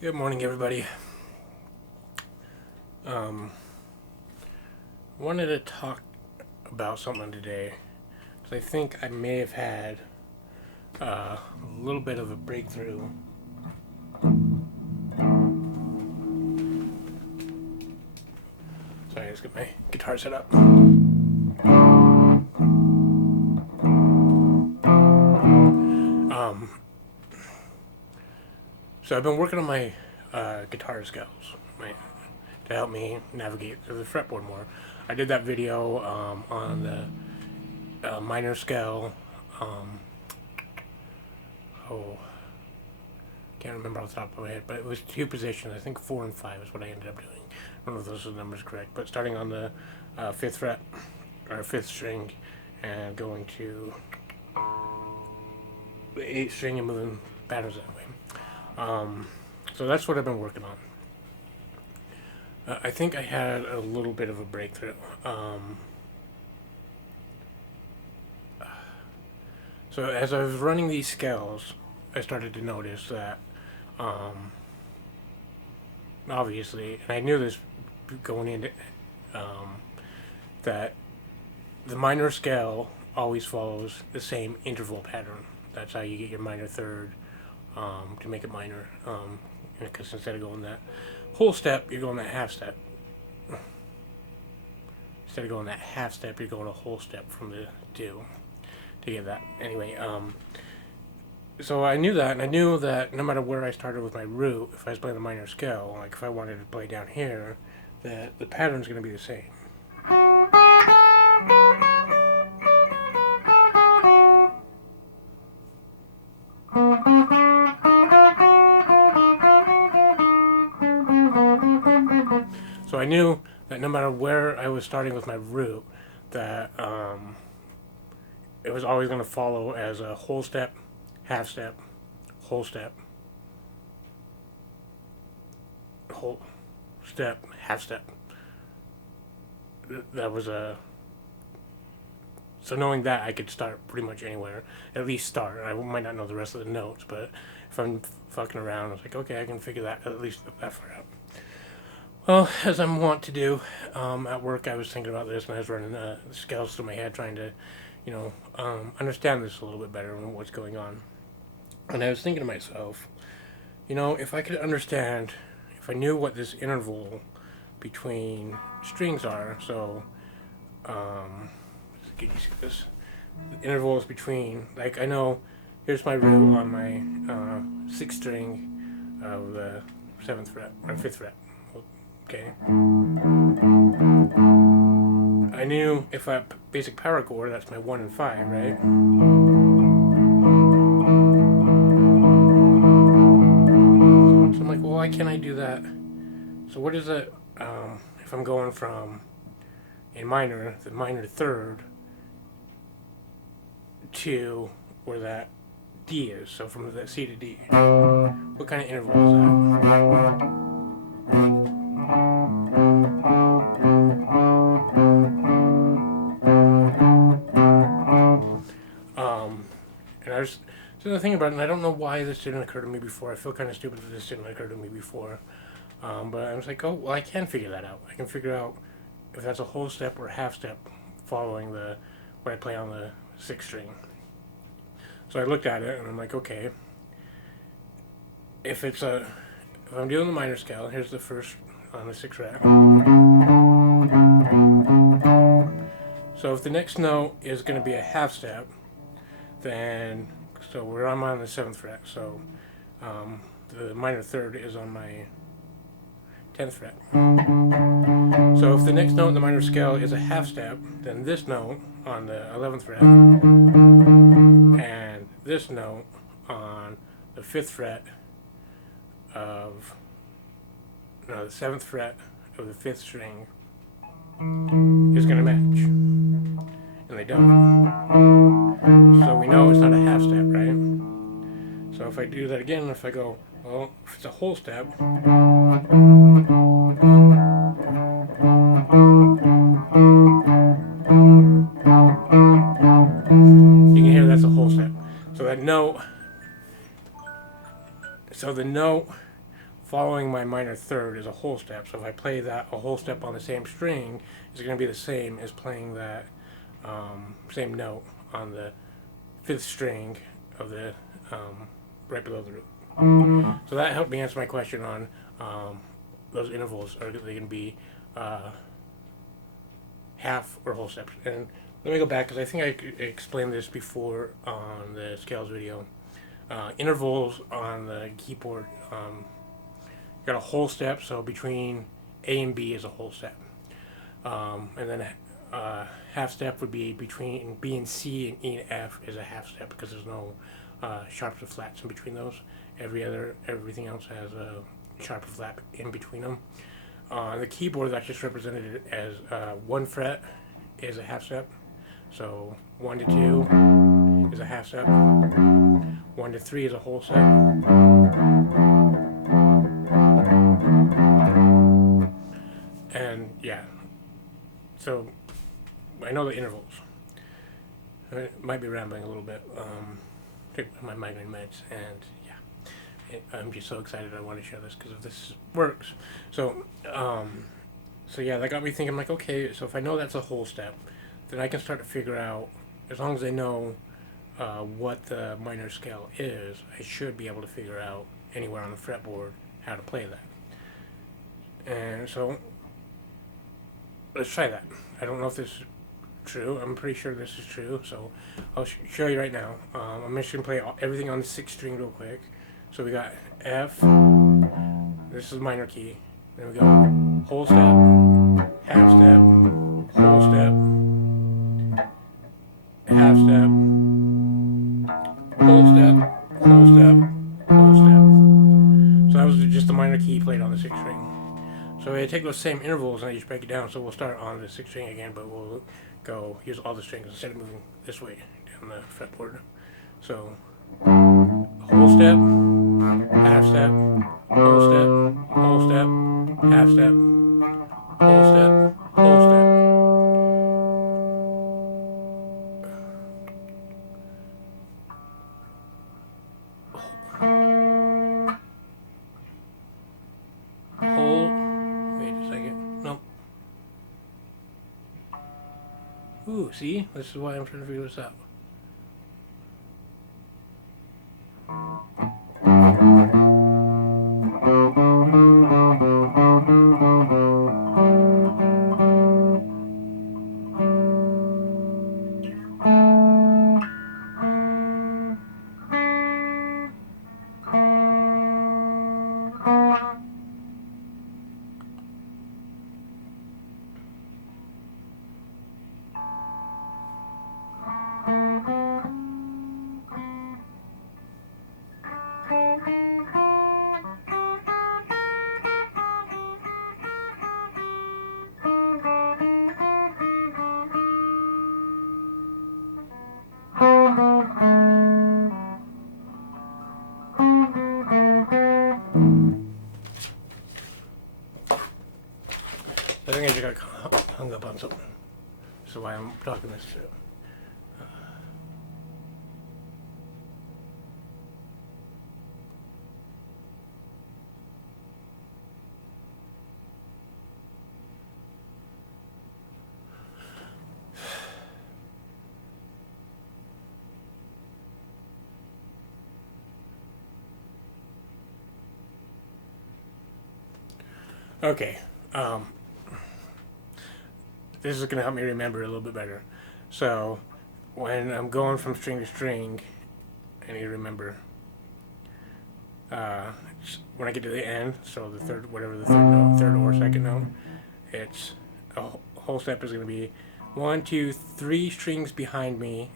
Good morning, everybody. Um, Wanted to talk about something today. 'Cause I think I may have had a little bit of a breakthrough. Sorry, I just got my guitar set up. So I've been working on my guitar scales to help me navigate through the fretboard more. I did that video on the minor scale. Oh, can't remember off the top of my head, but it was two positions. I think 4 and 5 is what I ended up doing. I don't know if those are the numbers correct, but starting on the 5th fret or 5th string and going to the 8th string and moving patterns that way. So that's what I've been working on. I think I had a little bit of a breakthrough. So as I was running these scales, I started to notice that, obviously, and I knew this going into, that the minor scale always follows the same interval pattern. That's how you get your minor third, to make it minor. Because instead of going that whole step, you're going that half step. Instead of going that half step, you're going a whole step from the do to get that. Anyway, so I knew that, and I knew that no matter where I started with my root, if I was playing the minor scale, like if I wanted to play down here, that the pattern's going to be the same. So I knew that no matter where I was starting with my root, that it was always going to follow as a whole step, half step, whole step, whole step, half step. That was a... So knowing that, I could start pretty much anywhere. At least start. I might not know the rest of the notes, but if I'm fucking around, I was like, okay, I can figure that at least that far out. Well, as I'm wont to do, at work I was thinking about this and I was running scales through my head trying to, understand this a little bit better and what's going on. And I was thinking to myself, if I could understand, if I knew what this interval between strings are, so, can you see this? The intervals between, like I know, here's my root on my 6th string of the 7th fret, or 5th fret. Okay. I knew if I basic power chord, that's my 1 and 5, right? So I'm like, well, why can't I do that? So what is it? If I'm going from a minor, the minor third, to where that D is, so from the C to D, what kind of interval is that? And I was so the thing about it, and I don't know why this didn't occur to me before. I feel kind of stupid that this didn't occur to me before. But I was like, oh, well, I can figure that out. I can figure out if that's a whole step or a half step following the what I play on the 6th string. So I looked at it and I'm like, okay, if I'm doing the minor scale, here's the first on the 6th fret. So if the next note is going to be a half step, then so I'm on the 7th fret. So the minor third is on my 10th fret. So if the next note in the minor scale is a half step, then this note on the 11th fret and this note on the 5th fret of the 7th fret of the 5th string is going to match, and they don't. So we know it's not a half step, right? So if I do that again, if I go, well, if it's a whole step, you can hear that's a whole step. So that note, so the note following my minor third is a whole step. So if I play that a whole step on the same string, it's going to be the same as playing that same note on the fifth string of the right below the root. So that helped me answer my question on those intervals. Are they going to be half or whole steps? And let me go back because I think I explained this before on the scales video. Intervals on the keyboard, got a whole step, so between A and B is a whole step. And then half step would be between B and C, and E and F is a half step because there's no sharps or flats in between those. Everything else has a sharp or flat in between them. On the keyboard, that's just represented as one fret is a half step. So 1 to 2 is a half step. 1 to 3 is a whole step. And yeah, so I know the intervals. I might be rambling a little bit. Take my migraine meds, and yeah, I'm just so excited. I want to share this because if this works, so yeah, that got me thinking. I'm like, okay, so if I know that's a whole step, then I can start to figure out. As long as I know what the minor scale is, I should be able to figure out anywhere on the fretboard how to play that. And so let's try that. I don't know if this is true. I'm pretty sure this is true, so I'll show you right now. I'm just going to play everything on the 6th string real quick. So we got F, this is minor key, then we go whole step, half step, whole step, half step, whole step, whole step, whole step. So that was just the minor key played on the 6th string. So I take those same intervals and I just break it down. So we'll start on the 6th string again, but we'll go use all the strings instead of moving this way down the fretboard. So whole step, half step, whole step, whole step, half step, whole step, whole step. Wait a second. Nope. Ooh, see? This is why I'm trying to figure this out. I think I just got hung up on something. So why I'm talking this through. Okay. This is going to help me remember a little bit better. So, when I'm going from string to string, I need to remember when I get to the end, so the third, whatever the third note, third or second note, it's a whole step is going to be 1, 2, 3 strings behind me,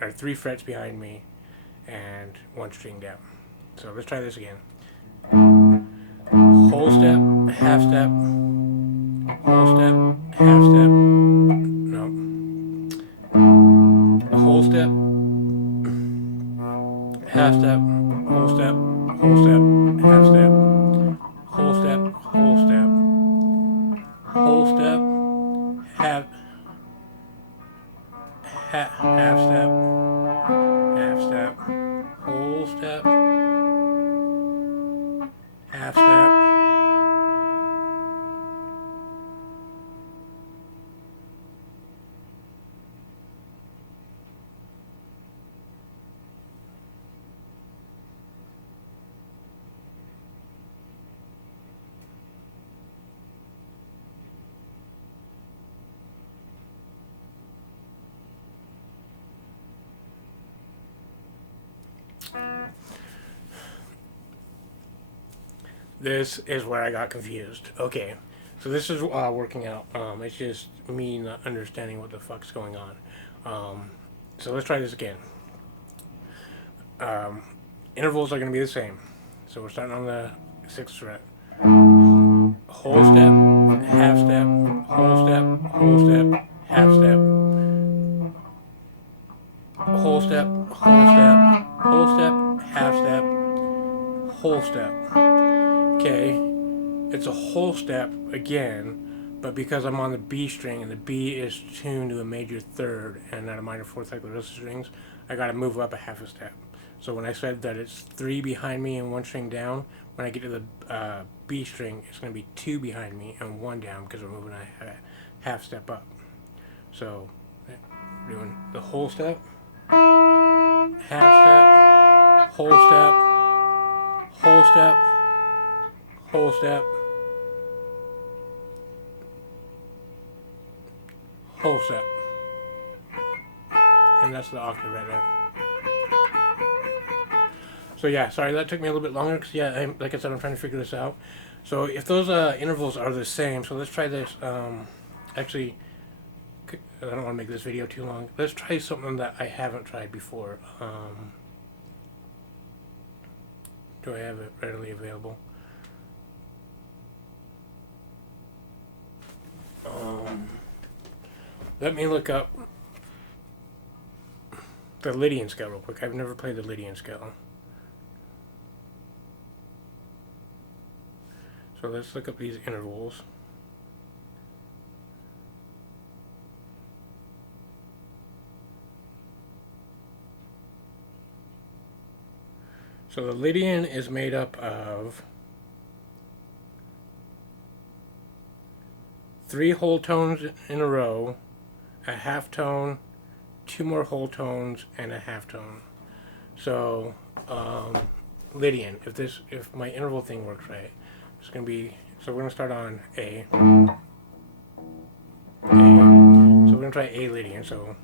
or 3 frets behind me, and 1 string down. So let's try this again. Whole step, half step, whole step, half step, no, whole step, half step, whole step, whole step, half step, whole step, whole step, whole step, half step, half step, whole step, half step. This is where I got confused. Okay, so this is working out. It's just me not understanding what the fuck's going on. So let's try this again. Intervals are going to be the same. So we're starting on the 6th fret. Whole step, half step, whole step, whole step, half step. Whole step, whole step, whole step, half step, whole step. Okay, it's a whole step again, but because I'm on the B string and the B is tuned to a major third and not a minor fourth like the rest of the strings, I gotta move up a half a step. So when I said that it's 3 behind me and 1 string down, when I get to the B string, it's gonna be 2 behind me and 1 down because we're moving a half step up. So we're doing the whole step, half step, whole step, whole step, whole step, whole step, and that's the octave right there. So yeah, sorry that took me a little bit longer because yeah, like I said, I'm trying to figure this out. So if those intervals are the same, so let's try this. Actually, I don't want to make this video too long. Let's try something that I haven't tried before. Do I have it readily available? Let me look up the Lydian Scale real quick. I've never played the Lydian Scale. So let's look up these intervals. So the Lydian is made up of 3 whole tones in a row, a half tone, 2 more whole tones, and a half tone. So Lydian, if my interval thing works right, it's gonna be, so we're gonna start on A. So we're gonna try A Lydian. So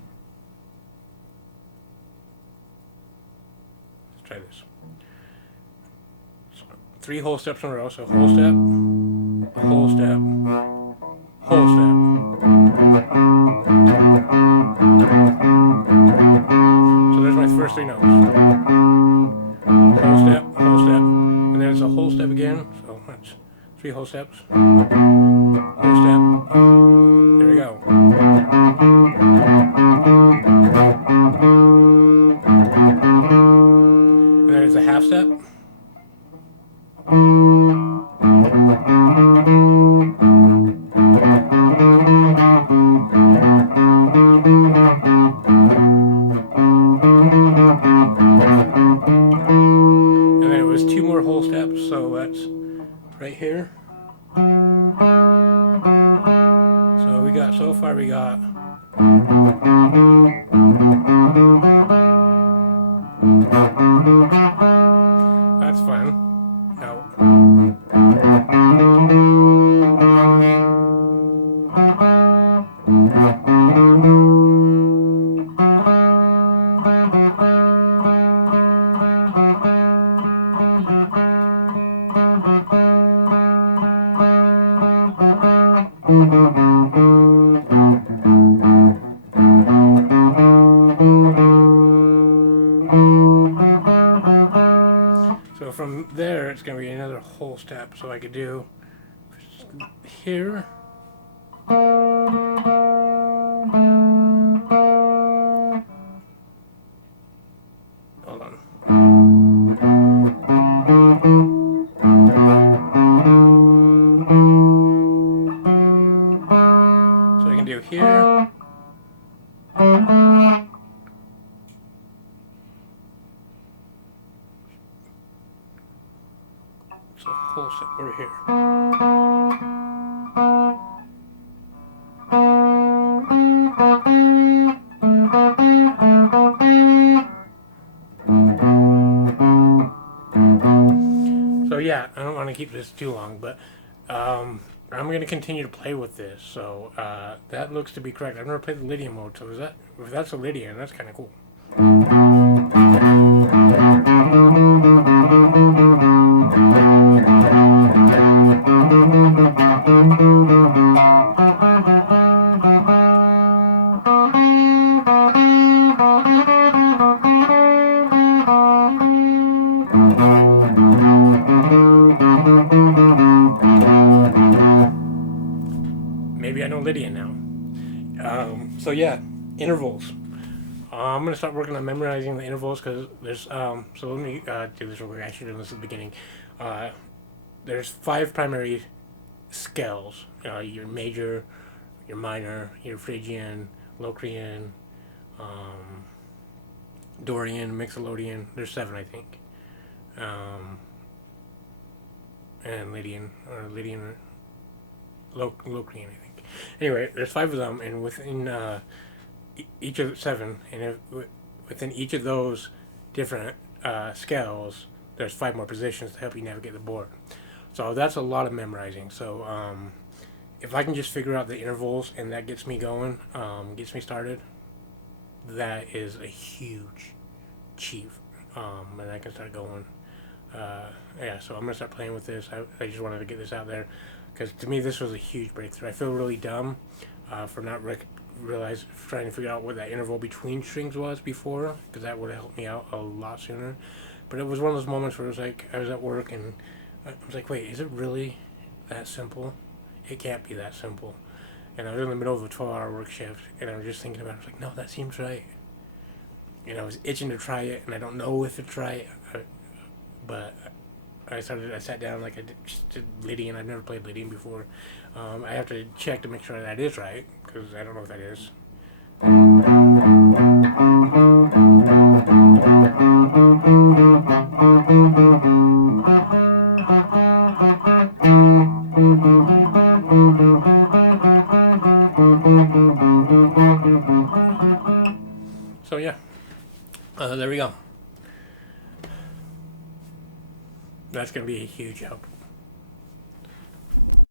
let's try this. So 3 whole steps in a row. So whole step, whole step, whole step. So there's my first 3 notes. Whole step, and then it's a whole step again. So that's 3 whole steps. Whole step. There we go. And then it's a half step. Whole steps, so that's right here. So we got, so far we got that's fun. Now so from there, it's going to be another whole step. So I could do here. Hold on. So I can do here. a whole set over here. So yeah, I don't want to keep this too long, but I'm going to continue to play with this. So that looks to be correct. I've never played the Lydian mode, so if that's a Lydian, that's kind of cool. Maybe I know Lydian now. So yeah, intervals. I'm gonna start working on memorizing the intervals because there's so let me do this real quick. I should do this at the beginning. There's 5 primary scales. Your major, your minor, your Phrygian, Locrian, Dorian, Mixolydian. There's 7, I think. And Lydian or Lydian, Locrian, I think. Anyway, there's 5 of them, and within each of 7, and within each of those different scales, there's 5 more positions to help you navigate the board. So that's a lot of memorizing. So if I can just figure out the intervals and that gets me going, gets me started, that is a huge achieve, and I can start going. Yeah, so I'm gonna start playing with this. I just wanted to get this out there because to me this was a huge breakthrough. I feel really dumb for not trying to figure out what that interval between strings was before, because that would have helped me out a lot sooner. But it was one of those moments where it was like I was at work and I was like, wait, is it really that simple? It can't be that simple. And I was in the middle of a 12-hour work shift, and I was just thinking about it. I was like, no, that seems right. And I was itching to try it, and I don't know if it's right, but I sat down like I did Lydian. I've never played Lydian before. I have to check to make sure that is right, because I don't know if that is. So yeah, there we go. That's going to be a huge help.